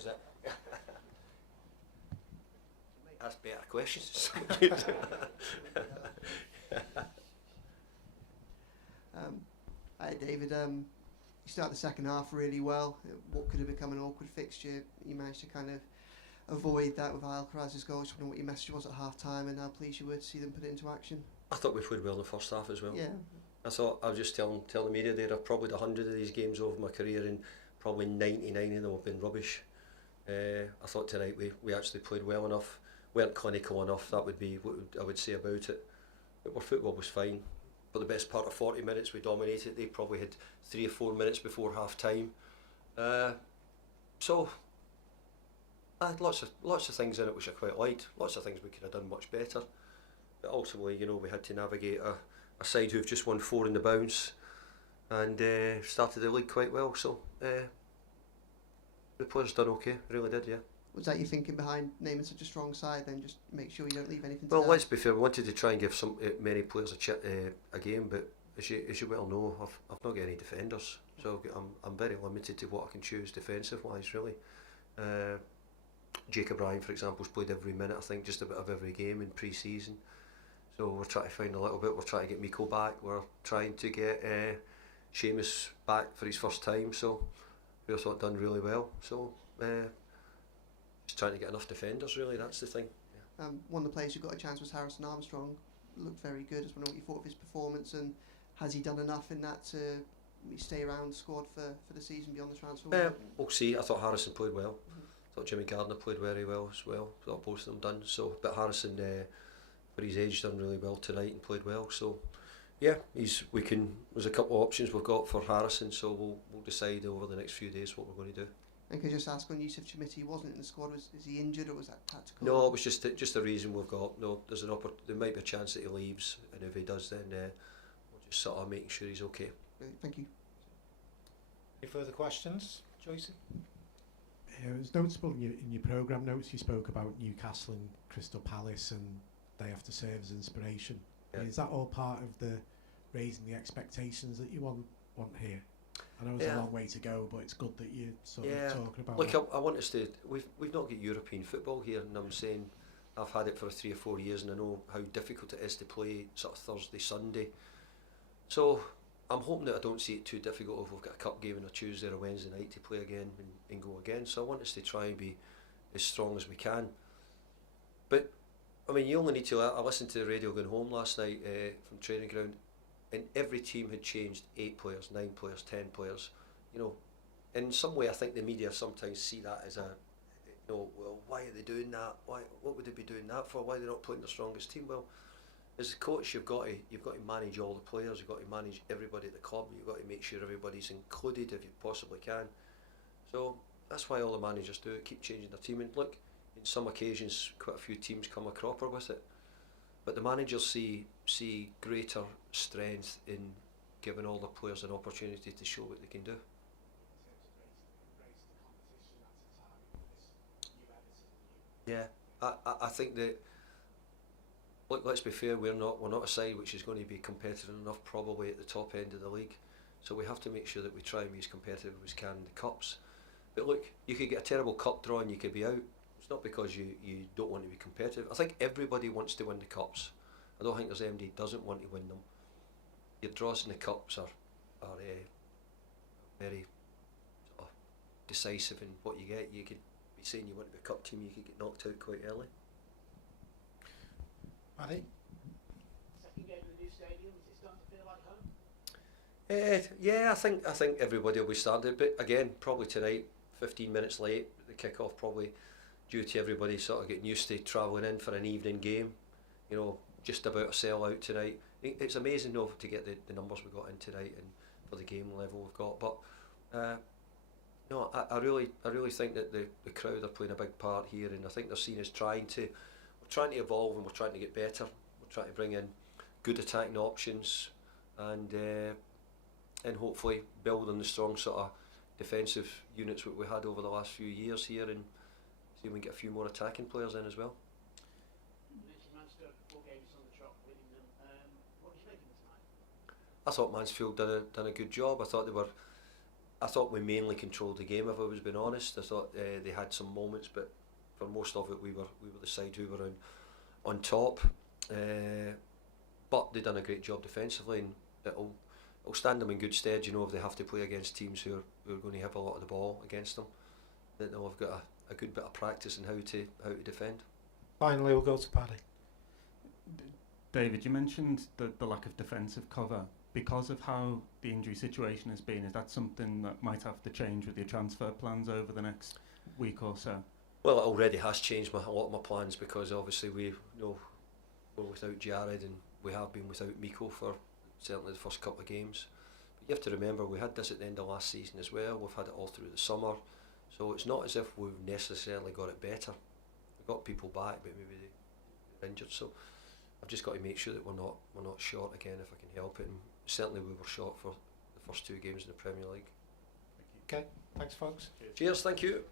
Is it? Ask better questions. Hi David, you started the second half really well. What could have become an awkward fixture, you managed to kind of avoid that with Alcaraz's goal. Just wondering what your message was at half time and how pleased you were to see them put it into action. I thought we played well in the first half as well. Yeah. I thought, I was just telling the media there, I've probably had 100 of these games over my career and probably 99 of them have been rubbish. I thought tonight we actually played well enough, weren't clinical enough, that would be what I would say about it. But our football was fine. For the best part of 40 minutes we dominated. They probably had 3 or 4 minutes before half time. So I had lots of things in it which I quite liked, lots of things we could have done much better. But ultimately, you know, we had to navigate a side who've just won 4 in the bounce and started the league quite well. So the players done okay, really did, yeah. Was that your thinking behind naming such a strong side then, just make sure you don't leave anything to Well, doubt? let's be fair, we wanted to try and give many players a game, but as you well know, I've not got any defenders, so I'm very limited to what I can choose defensive wise, really. Jacob Ryan, for example, has played every minute, I think, just about of every game in pre-season. So we're trying to find a little bit. We're trying to get Miko back. We're trying to get Seamus back for his first time. So we also done really well. So just trying to get enough defenders, really. That's the thing. Yeah. One of the players who got a chance was Harrison Armstrong. Looked very good. I just wonder what you thought of his performance and has he done enough in that to stay around the squad for the season beyond the transfer window? We'll see. I thought Harrison played well. I thought Jimmy Garner played very well as well. I thought both of them done. So, but Harrison, for his age, done really well tonight and played well. So, yeah, there's a couple of options we've got for Harrison. So we'll decide over the next few days what we're going to do. And can I just ask, when Yusuf Chamiti wasn't in the squad, is he injured or was that tactical? No, it was just a reason we've got. No, there might be a chance that he leaves, and if he does, then we'll just sort of making sure he's okay. Thank you. Any further questions, Joyce? It was noticeable in your programme notes you spoke about Newcastle and Crystal Palace and they have to serve as inspiration. Yeah. Is that all part of the raising the expectations that you want here? I know it's a long way to go, but it's good that you're sort of talking about Look, that. I want us to. We've not got European football here, and I'm saying I've had it for 3 or 4 years, and I know how difficult it is to play sort of Thursday, Sunday. So I'm hoping that I don't see it too difficult if we've got a cup game on a Tuesday or a Wednesday night to play again and go again. So I want us to try and be as strong as we can. But I mean, you only need to. I listened to the radio going home last night from training ground, and every team had changed 8 players, 9 players, 10 players. You know, in some way, I think the media sometimes see that as well, why are they doing that? What would they be doing that for? Why are they not playing the strongest team? Well, as a coach, you've got to manage all the players. You've got to manage everybody at the club. You've got to make sure everybody's included if you possibly can. So that's why all the managers do it, keep changing their team. And look, in some occasions, quite a few teams come a cropper with it. But the managers see greater strength in giving all the players an opportunity to show what they can do. Yeah, I think that. Look, let's be fair. We're not a side which is going to be competitive enough, probably at the top end of the league. So we have to make sure that we try and be as competitive as we can in the cups. But look, you could get a terrible cup draw and you could be out. It's not because you don't want to be competitive. I think everybody wants to win the cups. I don't think there's anybody who doesn't want to win them. Your draws in the cups are very sort of decisive in what you get. You could be saying you want to be a cup team, you could get knocked out quite early. Paddy? Second game of the new stadium, is it starting to feel like home? Yeah, I think everybody will be started, but again, probably tonight, 15 minutes late, the kick-off probably due to everybody sort of getting used to travelling in for an evening game. You know, just about a sell-out tonight. It's amazing though to get the numbers we got in tonight and for the game level we've got. But no, I really think that the crowd are playing a big part here, and I think they're seen as trying to evolve and we're trying to get better. We're trying to bring in good attacking options and hopefully build on the strong sort of defensive units that we had over the last few years here, and see if we can get a few more attacking players in as well. You mentioned Mansfield, 4 games on the trot, winning them. What did you make of them tonight? I thought Mansfield done a good job. I thought I thought we mainly controlled the game. If I was being honest, I thought they had some moments, but for most of it, we were the side who were on top. But they done a great job defensively, and it'll stand them in good stead. You know, if they have to play against teams who are going to have a lot of the ball against them, that they'll have got a good bit of practice in how to defend. Finally, we'll go to Paddy. David, you mentioned the lack of defensive cover. Because of how the injury situation has been, is that something that might have to change with your transfer plans over the next week or so? Well, it already has changed a lot of my plans, because obviously we're without Jared, and we have been without Miko for certainly the first couple of games. But you have to remember, we had this at the end of last season as well. We've had it all through the summer, so it's not as if we've necessarily got it better. We've got people back, but maybe they're injured. So I've just got to make sure that we're not short again if I can help it. And certainly we were short for the first 2 games in the Premier League. Okay, thanks folks. Cheers, thank you.